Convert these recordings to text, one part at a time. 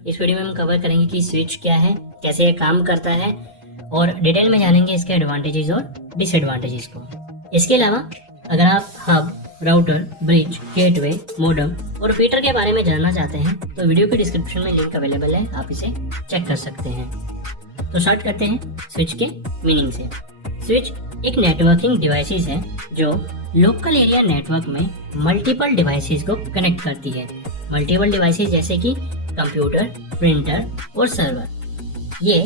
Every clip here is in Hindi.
इस वीडियो में हम कवर करेंगे कि स्विच क्या है, कैसे ये काम करता है और डिटेल में जानेंगे इसके एडवांटेजेस और डिसएडवांटेजेस को। इसके अलावा अगर आप hub, router, bridge, gateway, modem और रिपीटर के बारे में जानना चाहते हैं तो वीडियो के डिस्क्रिप्शन में लिंक अवेलेबल है, आप इसे चेक कर सकते हैं। तो स्टार्ट करते हैं स्विच के मीनिंग से। स्विच एक नेटवर्किंग डिवाइसेस है जो लोकल एरिया नेटवर्क में मल्टीपल डिवाइसेस को कनेक्ट करती है। मल्टीपल डिवाइसेस जैसे कि कंप्यूटर, प्रिंटर और सर्वर। ये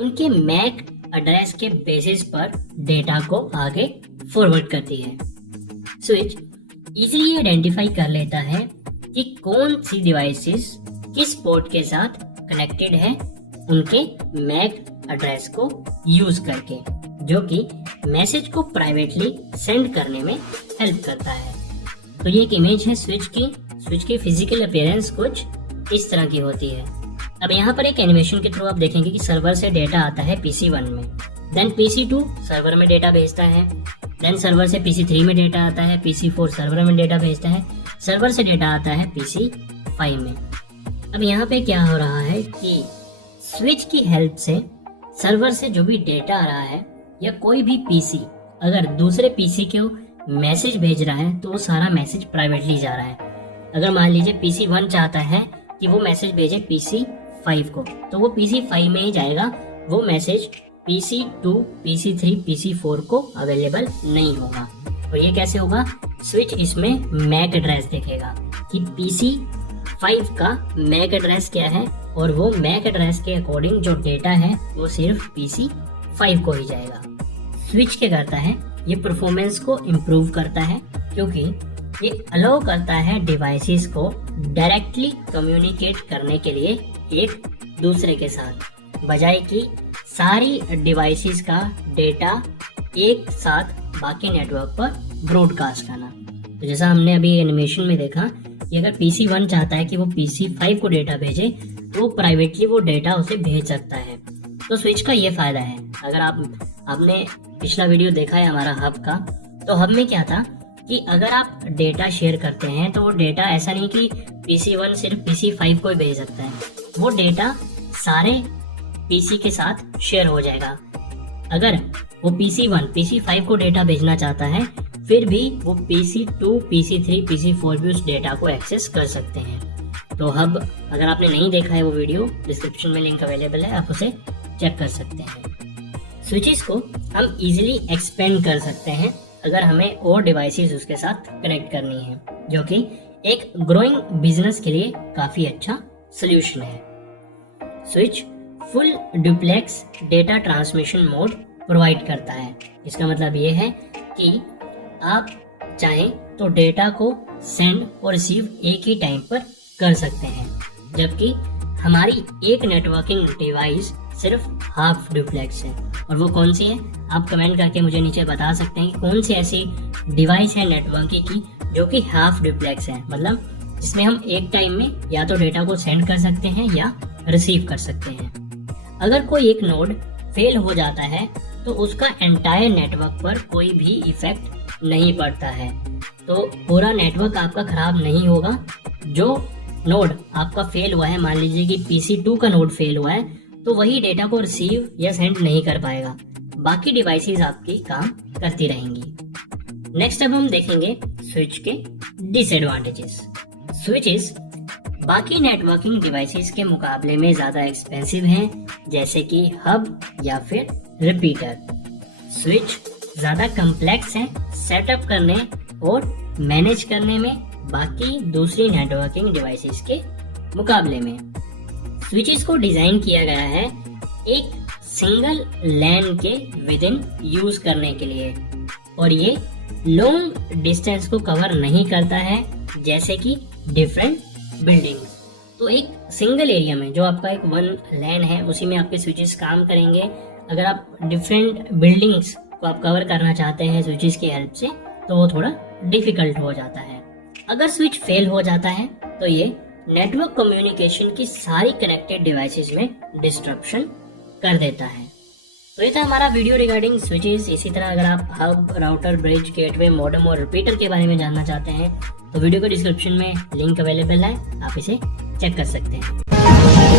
उनके मैक एड्रेस के बेसिस पर डेटा को आगे फॉरवर्ड करती है। स्विच इजीली आइडेंटिफाई कर लेता है कि कौन सी डिवाइसेस किस पोर्ट के साथ कनेक्टेड है उनके मैक एड्रेस को यूज करके, जो कि मैसेज को प्राइवेटली सेंड करने में हेल्प करता है। तो ये एक इमेज है स्विच की फिजिकल अपीयरेंस कुछ इस तरह की होती है। अब यहाँ पर एक एनिमेशन के थ्रू आप देखेंगे कि सर्वर से डेटा आता है PC1 में, देन PC2 सर्वर में डेटा भेजता है, देन सर्वर से PC3 में डेटा आता है, PC4 सर्वर में डेटा भेजता है, सर्वर से डेटा आता है PC5 में। अब यहाँ पे क्या हो रहा है कि स्विच की हेल्प से सर्वर से जो भी डेटा आ रहा है या कोई भी PC अगर दूसरे PC को मैसेज भेज रहा है तो वो सारा मैसेज प्राइवेटली जा रहा है। अगर मान लीजिए PC1 चाहता है कि वो मैसेज भेजे PC5 को, तो वो PC5 में ही जाएगा, वो मैसेज PC2, PC3, PC4 को अवेलेबल नहीं होगा। और ये कैसे होगा? स्विच इसमें मैक एड्रेस देखेगा कि PC5 का मैक एड्रेस क्या है और वो मैक एड्रेस के अकॉर्डिंग जो डेटा है वो सिर्फ PC5 को ही जाएगा। स्विच क्या करता है? ये परफॉर्मेंस को इम्प्रूव करता है क्योंकि ये अलाउ करता है डिवाइसेस को डायरेक्टली कम्युनिकेट करने के लिए एक दूसरे के साथ, बजाय कि सारी डिवाइसेस का डेटा एक साथ बाकी नेटवर्क पर ब्रॉडकास्ट करना। तो जैसा हमने अभी एनिमेशन में देखा कि अगर PC1 चाहता है कि वो PC5 को डेटा भेजे तो वो प्राइवेटली वो डेटा उसे भेज सकता है। तो स्विच का ये फायदा है। अगर आपने पिछला वीडियो देखा है हमारा हब का, तो हब में क्या था कि अगर आप डेटा शेयर करते हैं तो वो डेटा ऐसा नहीं कि PC1 सिर्फ PC5 को ही भेज सकता है, वो डेटा सारे PC के साथ शेयर हो जाएगा। अगर वो PC1 PC5 को डेटा भेजना चाहता है फिर भी वो PC2, PC3, PC4 भी उस डेटा को एक्सेस कर सकते हैं। तो हब अगर आपने नहीं देखा है वो वीडियो, डिस्क्रिप्शन में लिंक अवेलेबल है, आप उसे चेक कर सकते हैं। स्विचेस को हम इजीली एक्सपेंड कर सकते हैं अगर हमें और डिवाइसेस उसके साथ कनेक्ट करनी है, जो कि एक ग्रोइंग बिजनेस के लिए काफी अच्छा सोल्यूशन है। Switch full duplex data transmission mode provide करता है। इसका मतलब ये है कि आप चाहें तो डेटा को सेंड और रिसीव एक ही टाइम पर कर सकते हैं, जबकि हमारी एक नेटवर्किंग डिवाइस सिर्फ हाफ डुप्लेक्स है। और वो कौन सी है? आप कमेंट करके मुझे नीचे बता सकते हैं कि कौन सी ऐसी डिवाइस है नेटवर्किंग की जो कि हाफ डुप्लेक्स है, मतलब जिसमें हम एक टाइम में या तो डेटा को सेंड कर सकते हैं या रिसीव कर सकते हैं। अगर कोई एक नोड फेल हो जाता है तो उसका एंटायर नेटवर्क पर कोई भी इफेक्ट नहीं पड़ता है, तो पूरा नेटवर्क आपका खराब नहीं होगा। जो नोड आपका फेल हुआ है, मान लीजिए कि PC2 का नोड फेल हुआ है, तो वही डेटा को रिसीव या सेंड नहीं कर पाएगा, बाकी डिवाइसेस आपकी काम करती रहेंगी। नेक्स्ट अब हम देखेंगे स्विच के डिसएडवांटेजेस। स्विचेस बाकी नेटवर्किंग डिवाइसेस के मुकाबले में ज्यादा एक्सपेंसिव हैं, जैसे कि हब या फिर रिपीटर। स्विच ज्यादा कम्प्लेक्स है सेटअप करने और मैनेज करने में बाकी दूसरी नेटवर्किंग डिवाइसेस के मुकाबले में। स्विचेस को डिजाइन किया गया है एक सिंगल लैन के विद इन यूज करने के लिए, और ये लॉन्ग डिस्टेंस को कवर नहीं करता है जैसे कि डिफरेंट बिल्डिंग्स। तो एक सिंगल एरिया में जो आपका एक वन लैन है उसी में आपके स्विचेस काम करेंगे। अगर आप डिफरेंट बिल्डिंग्स को आप कवर करना चाहते हैं स्विचेस की हेल्प से तो वो थोड़ा डिफिकल्ट हो जाता है। अगर स्विच फेल हो जाता है तो ये नेटवर्क कम्युनिकेशन की सारी कनेक्टेड डिवाइसेस में डिस्ट्रप्शन कर देता है। तो ये था हमारा वीडियो रिगार्डिंग स्विचेस। इसी तरह अगर आप hub, router, bridge, gateway, modem और रिपीटर के बारे में जानना चाहते हैं तो वीडियो के डिस्क्रिप्शन में लिंक अवेलेबल है, आप इसे चेक कर सकते हैं।